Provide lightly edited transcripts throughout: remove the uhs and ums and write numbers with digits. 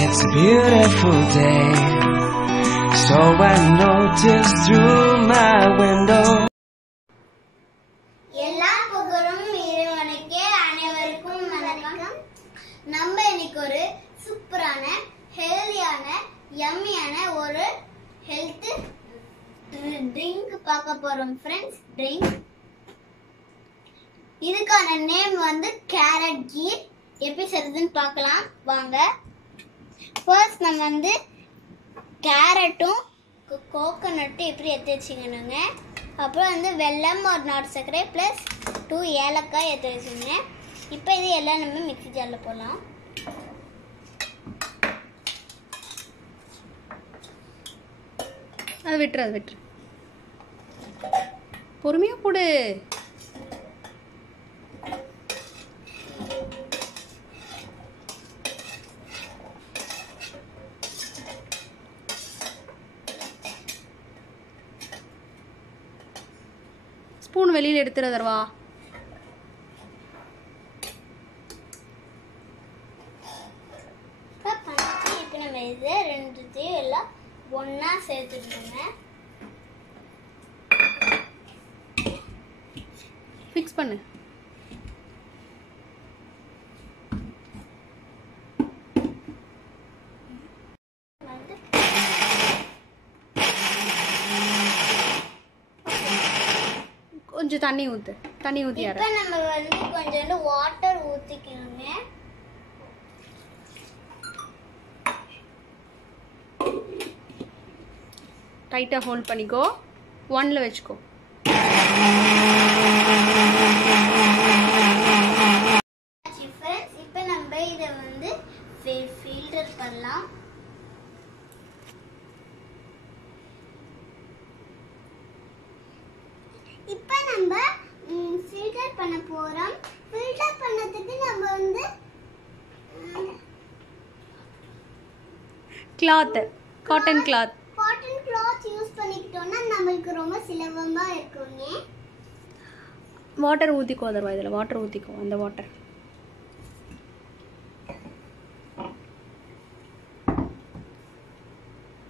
It's a beautiful day, so I noticed through my window. எல்லா புகழும் இறைவனுக்கே. அனைவருக்கும் வணக்கம். நம்ம இன்னைக்கு ஒரு சூப்பரான ஹெல்தியான யம்மியான ஒரு ஹெல்த் ட்ரிங்க் பார்க்க போறோம் ஃப்ரெண்ட்ஸ். ட்ரிங்க் இதுக்கான நேம் வந்து கேரட் கீர். எப்படி செய்யறதுன்னு பார்க்கலாம் வாங்க. ஃபர்ஸ்ட் நம்ம வந்து கேரட்டும் கோகோனட்டும் எப்படி எடுத்து வச்சுக்கணுங்க. அப்புறம் வந்து வெல்லம் ஒரு நாட்டு சர்க்கரை ப்ளஸ் 2 ஏலக்காய் எடுத்து வச்சுக்கோங்க. இப்போ இது எல்லாம் நம்ம மிக்ஸி ஜாரில் போடலாம். அது விட்டுரு பொறுமையாக போடு. ஸ்பூன் வெளியில் எடுத்துறதர்வா. இப்போ நம்ம இது ரெண்டுத்தையும் எல்லாம் ஒன்றா சேர்த்துக்கோங்க. ஃபிக்ஸ் பண்ணு. கொஞ்சம் தண்ணி ஊற்றி இப்போ நம்ம வந்து கொஞ்சோண்டு வாட்டர் ஊற்றிக்கணுங்க. டைட்டாக ஹோல்ட் பண்ணிக்கோ. 1ல் வச்சுக்கோ. இப்போ நம்ம இதை வந்து ஃபில்டர் பண்ணலாம். இப்போ நம்ம ஃபில்டர் பண்ண போறோம். ஃபில்டர் பண்ணதுக்கு நம்ம வந்து காட்டன் கிளாத் யூஸ் பண்ணிக்கிட்டோம்னா நமக்கு ரொம்ப சுலபமா இருக்குங்க. வாட்டர் ஊற்றிக்கோ. அதர்வா இதில் வாட்டர் ஊற்றிக்கோ. அந்த வாட்டர்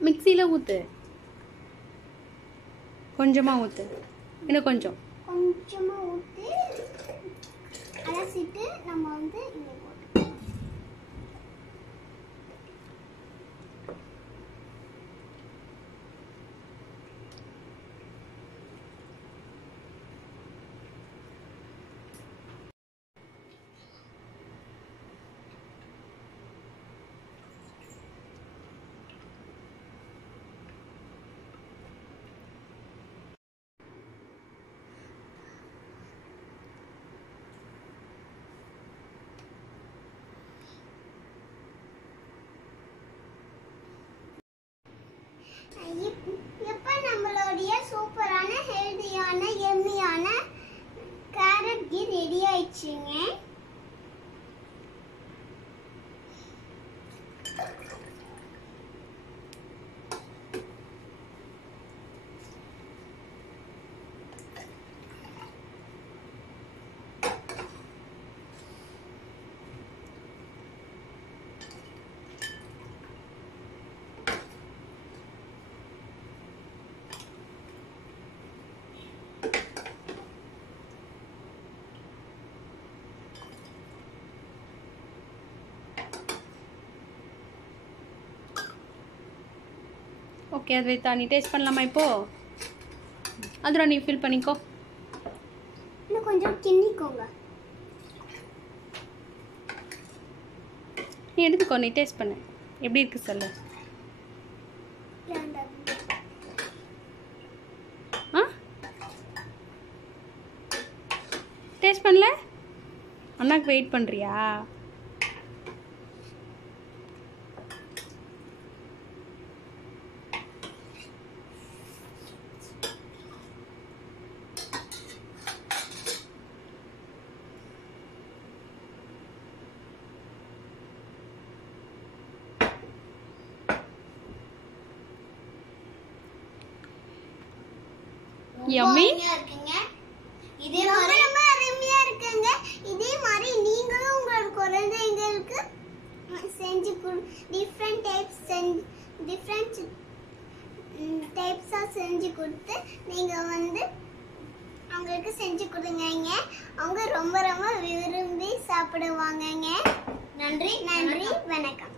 மிக்சியில் ஊற்று. கொஞ்சமாக ஊற்று. இன்னும் கொஞ்சமாக ஊற்றி அலசிட்டு நம்ம வந்து இங்கே போட்டு இப்போ நம்மளுடைய சூப்பரான ஹெல்தியான எம்மியான கேரட் கீர் ரெடி ஆயிடுச்சுங்க. ஓகே அத்வைதா, நீ டேஸ்ட் பண்ணலாமா? இப்போ அதுரா நீ ஃபில் பண்ணிக்கோ. இன்னும் கொஞ்சம் கிண்டிக்கோங்க. நீ எடுத்துக்கோ. நீ டேஸ்ட் பண்ணு. எப்படி இருக்கு சொல்லு. டேஸ்ட் பண்ணல? அண்ணாக்கு வெயிட் பண்ணுறியா? Yummy. இதே மாதிரி ரொம்ப அருமையா இருக்குங்க. இதே மாதிரி நீங்களும் உங்க குழந்தைகளுக்கு செஞ்சு டைப்ஸாக செஞ்சு கொடுத்து நீங்கள் வந்து அவங்களுக்கு செஞ்சு கொடுங்கங்க. அவங்க ரொம்ப ரொம்ப விரும்பி சாப்பிடுவாங்கங்க. நன்றி நன்றி வணக்கம்.